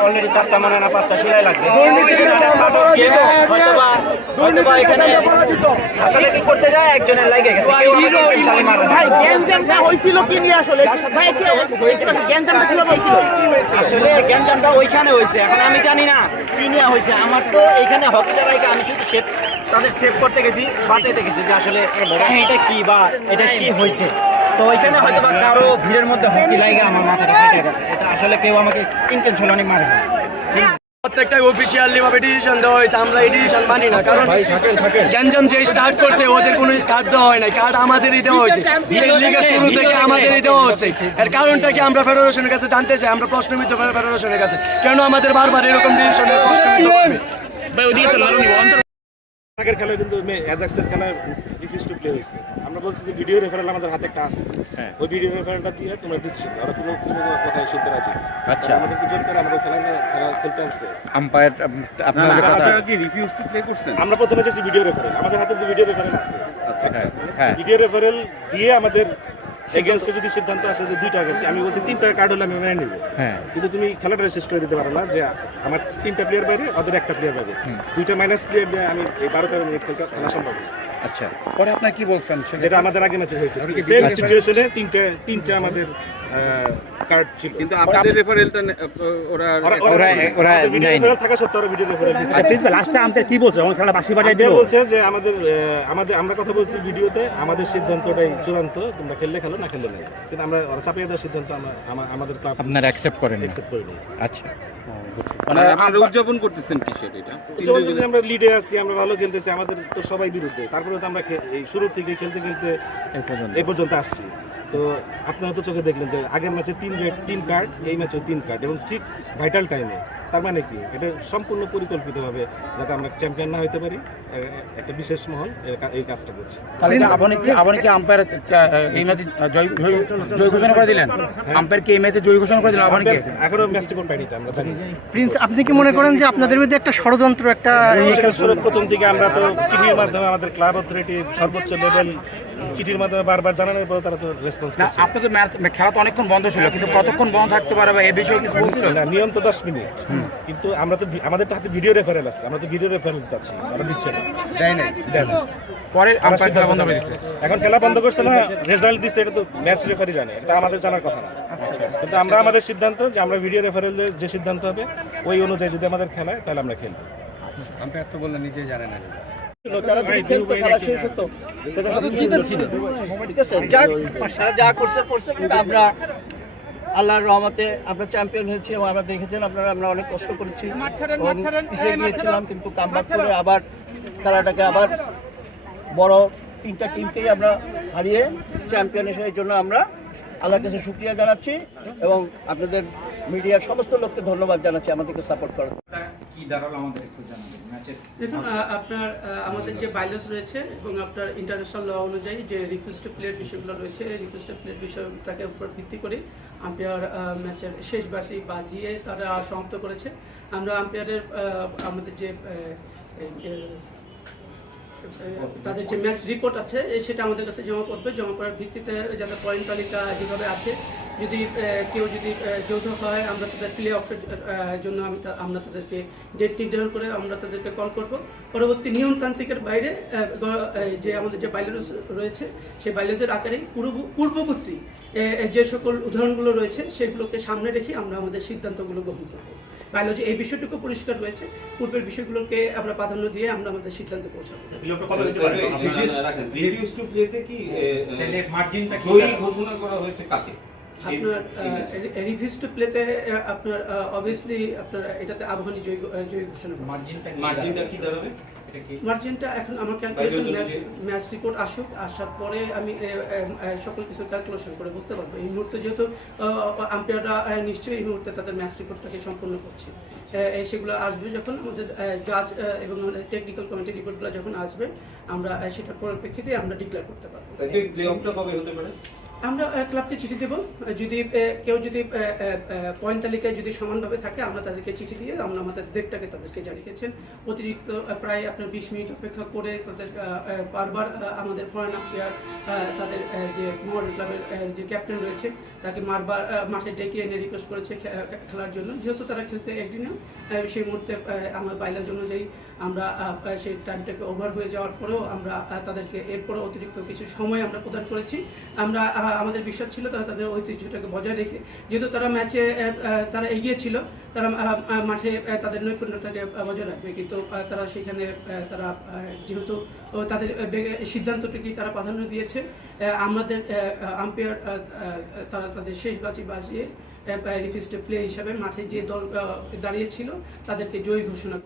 Already চারটা মানে না পাঁচটা সেলাই লাগবে। করতে যায়? একজনের লাগে গেছে। হয়েছিল কি নিয়ে আসলে? আসলে গ্যাঞ্জামটা ওইখানে হয়েছে এখন আমি জানি না কি নিয়ে হয়েছে আমার তো এখানে হকিটা লাগে আমি শুধু তাদের সেভ করতে গেছি বাঁচাইতে গেছি যে আসলে কাহিনীটা কি বা এটা কি হয়েছে তো ওইখানে হয়তো বা কারও ভিড়ের মধ্যে হকি লাগে আমার মাথাটা ফেটে গেছে। এটা আসলে কেউ আমাকে ইন্টেনশনালি মারে না। প্রত্যেকটাই অফিসিয়ালি ভাবে ডিসিশন দেওয়া হয়েছে আমরা এই ডিসিশন মানি না। কারণ গ্যাঞ্জাম যে স্টার্ট করছে ওদের কোনো কার্ড দেওয়া হয় না কার্ড আমাদেরই দেওয়া হয়েছে। লিগের শুরু থেকে আমাদেরই দেওয়া হচ্ছে? এর কারণটা কি আমরা ফেডারেশনের কাছে জানতে চাই? আমরা প্রশ্নবিদ্ধ ফেডারেশনের কাছে। কেন আমাদের বারবার এরকম ডিসিশনের প্রশ্নবিদ্ধ আগের খেলায় কিন্তু অ্যাজাক্সের খেলায় রিফিউজ টু প্লে হয়েছে। আমরা বলছি যে ভিডিও রেফারেল আমাদের হাতে একটা আছে। ওই ভিডিও রেফারেলটা দিয়ে তোমরা ডিসিশন আর কোনো কোনো কথা শুনতে রাজি আচ্ছা। আমাদেরকে জোর করে আমাদের খেলা খেলা খেলতে আসছে আম্পায়ার আপনার কথা আপনারা কি রিফিউজ টু প্লে করছেন? আমরা প্রথমে চাইছি ভিডিও রেফারেল আমাদের হাতে তো ভিডিও রেফারেল আছে। আচ্ছা হ্যাঁ ভিডিও রেফারেল দিয়ে আমাদের এগেনস্টে যদি সিদ্ধান্ত আসে যে দুইটা কার্ড আমি বলছি তিনটা কার্ড হলে আমি মেনে নেব। হ্যাঁ। কিন্তু তুমি খেলাটা শেষ করে দিতে পারো না যে আমার তিনটা প্লেয়ার বাইরে ওদের একটা প্লেয়ার বাইরে। দুইটা মাইনাস প্লেয়ার আমি এই বারো তেরো মিনিট খেলতে খেলা সম্ভব না। আচ্ছা। পরে আপনার কি বলছেন যেটা আমাদের আগে ম্যাচে হয়েছে। সেম সিচুয়েশনে তিনটা তিনটা আমাদের কার্ড ছিল। কিন্তু আপনাদের রেফারেলটা ওরা ওরা- ওরা রেফারেল থাকা সত্ত্বেও ভিডিও রেফারেল দিচ্ছে। প্রিন্সিপাল লাস্টে আমাদের কি বলছে? যখন খেলা বাসি বাজাই দিল। বলছে যে আমাদের আমাদের আমরা কথা বলছি ভিডিওতে আমাদের সিদ্ধান্তটাই চূড়ান্ত তোমরা খেললে খেলো না খেললে নাই। কিন্তু আমরা ওরা চাপিয়ে দেওয়ার সিদ্ধান্ত আমরা আমাদের ক্লাব আপনারা অ্যাকসেপ্ট করেন না। অ্যাকসেপ্ট করিনি। আচ্ছা। মানে আপনারা উদযাপন করতেছেন এটা। আমরা লিডে আসছি আমরা ভালো খেলতেছি আমাদের তো সবাই বিরুদ্ধে। তারপরে তো আমরা এই শুরু থেকে খেলতে খেলতে এই পর্যন্ত। আসছি। তো আপনারা তো চোখে দেখলেন যে আগের ম্যাচে তিন তিন কার্ড এই ম্যাচে তিন কার্ড এবং ঠিক ভাইটাল টাইমে তার মানে কি? এটা সম্পূর্ণ পরিকল্পিতভাবে যাতে আমরা চ্যাম্পিয়ন না হতে পারি একটা বিশেষ মহল এই কাজটা করছে। তাহলে কি আপনি কি আপনি কি আম্পায়ার এই ম্যাচে জয় ঘোষণা করে দিলেন? আম্পায়ার কি এই ম্যাচে জয় ঘোষণা করে দিলেন? আপনি কি? এখনও ম্যাচ রিপোর্ট পাইনি আমরা জানি। প্রিন্স আপনি কি মনে করেন যে আপনাদের বিরুদ্ধে একটা ষড়যন্ত্র একটা প্রথম থেকে আমরা তো চিঠির মাধ্যমে আমাদের ক্লাব অথরিটি সর্বোচ্চ লেভেল চিঠির মাধ্যমে বারবার জানানোর পর তারা তো রেসপন্স না আপনাদের খেলা তো অনেকক্ষণ বন্ধ ছিল কিন্তু কতক্ষণ বন্ধ থাকতে পারে বা এই বিষয়ে কিছু বলছিল? না নিয়ম তো দশ মিনিট। কিন্তু আমরা তো আমাদের তো হাতে ভিডিও রেফারেল আছে আমরা তো ভিডিও রেফারেল চাচ্ছি আমরা দিচ্ছে না। দেয় নাই। দেয় না। পরে আমরা আম্পায়ার খেলা বন্ধ করে জানাই। এখন খেলা বন্ধ করছে না রেজাল্ট দিচ্ছে এটা তো ম্যাচ রেফারি জানে এটা আমাদের জানার কথা না। কিন্তু আমরা আমাদের সিদ্ধান্ত যে আমরা ভিডিও রেফারেলের যে সিদ্ধান্ত হবে ওই অনুযায়ী যদি আমাদের খেলায় তাহলে আমরা খেলব। আম্পায়ার তো বললেন নিজেই জানেন না তারা যদি খেলতো খেলা শেষ হতো সেটা সব সুন্দর ঠিক আছে যাক যা করছে করছে কিন্তু আমরা আল্লাহর রহমতে আমরা চ্যাম্পিয়ন হয়েছি এবং আমরা দেখেছেন আপনারা আমরা অনেক কষ্ট করেছি। পিছিয়ে গিয়েছিলাম কিন্তু কামব্যাক করে আবার খেলাটাকে আবার বড় তিনটা টিমকেই আমরা হারিয়ে চ্যাম্পিয়ন এই জন্য আমরা আল্লাহর কাছে শুক্রিয়া জানাচ্ছি এবং আপনাদের মিডিয়ার সমস্ত লোককে ধন্যবাদ জানাচ্ছি আমাদেরকে সাপোর্ট করার। কি দাঁড়াল আমাদের একটু জানাবেন দেখুন আপনার আমাদের যে বাইলস রয়েছে এবং আপনার ইন্টারন্যাশনাল ল অনুযায়ী যে রিকোয়েস্ট প্লেয়ার বিষয়গুলো রয়েছে রিকোয়েস্ট প্লেয়ার বিষয়টাকে উপর ভিত্তি করে আম্পায়ার ম্যাচের শেষ বাসি বাজিয়ে তারা সমাপ্ত করেছে। আমরা আম্পায়ারের আমাদের যে তাদের যে ম্যাচ রিপোর্ট আছে সেটা আমাদের কাছে জমা করবে। জমা করার ভিত্তিতে যাতে পয়েন্ট তালিকা যেভাবে আছে যদি কেউ যদি যৌথ হয় আমরা তাদের প্লে অফের জন্য আমি আমরা তাদেরকে ডেট নির্ধারণ করে আমরা তাদেরকে কল করব। পরবর্তী নিয়মতান্ত্রিকের বাইরে যে আমাদের যে বাইলেস রয়েছে সেই বাইলেসের আকারেই পূর্ব পূর্ববর্তী যে সকল উদাহরণগুলো রয়েছে সেগুলোকে সামনে রেখে আমরা আমাদের সিদ্ধান্তগুলো গ্রহণ করব। বায়োলজি এই বিষয়টুকু পরিষ্কার রয়েছে পূর্বের বিষয়গুলোকে আমরা প্রাধান্য দিয়ে আমরা আমাদের সিদ্ধান্তে পৌঁছাবো। রিফিউজ টু প্লেতে কি মার্জিনটা জয়ী ঘোষণা করা হয়েছে কাকে? আপনার রিভিউজ টু প্লেতে আপনার অবভিয়াসলি আপনার এটাতে আবহানী জয় জয় ঘোষণা মার্জিনটা মার্জিনটা কি দাঁড়াবে? মার্জিনটা এখন আমার ক্যালকুলেশন ম্যাচ রিপোর্ট আসুক আসার পরে আমি সকল কিছু ক্যালকুলেশন করে বলতে পারব। এই মুহূর্তে যেহেতু আম্পায়াররা নিশ্চয়ই এই মুহূর্তে তাদের ম্যাচ রিপোর্টটাকে সম্পূর্ণ করছে। এ, সেগুলো আসবে যখন আমাদের জাজ এবং টেকনিক্যাল কমিটি রিপোর্টগুলো যখন আসবে আমরা সেটার পরিপ্রেক্ষিতে আমরা ডিক্লেয়ার করতে পারব। প্লে অফটা কবে হতে পারে? আমরা ক্লাবকে চিঠি দেব। যদি কেউ যদি পয়েন্ট তালিকায় যদি সমানভাবে থাকে, আমরা তাদেরকে চিঠি দিয়ে আমরা আমাদের ডেটটাকে তাদেরকে জারি করেছেন অতিরিক্ত প্রায় আপনার বিশ মিনিট অপেক্ষা করে তাদের বারবার আমাদের ফরেন প্লেয়ার তাদের যে মোহামেডান ক্লাবের যে ক্যাপ্টেন রয়েছে, তাকে মারবার মাঠে ডেকে এনে রিকোয়েস্ট করেছে খেলার জন্য। যেহেতু তারা খেলতে একদিনও সেই মুহূর্তে আমার বাইলাজ অনুযায়ী আমরা সেই টাইমটাকে ওভার হয়ে যাওয়ার পরেও আমরা তাদেরকে এরপরে অতিরিক্ত কিছু সময় আমরা প্রদান করেছি। আমরা আমাদের বিশ্বাস ছিল তারা তাদের ঐতিহ্যটাকে বজায় রেখে যেহেতু তারা ম্যাচে তারা এগিয়ে ছিল তারা মাঠে তাদের নৈপুণ্যটাকে বজায় রাখবে। কিন্তু তারা সেখানে তারা যেহেতু তাদের আহ, সিদ্ধান্তটিকে তারা প্রাধান্য দিয়েছে আমাদের আম্পায়ার তারা তাদের শেষ বাজি বাজিয়ে রিফিউজ প্লে হিসাবে মাঠে যে দল দাঁড়িয়েছিল তাদেরকে জয়ী ঘোষণা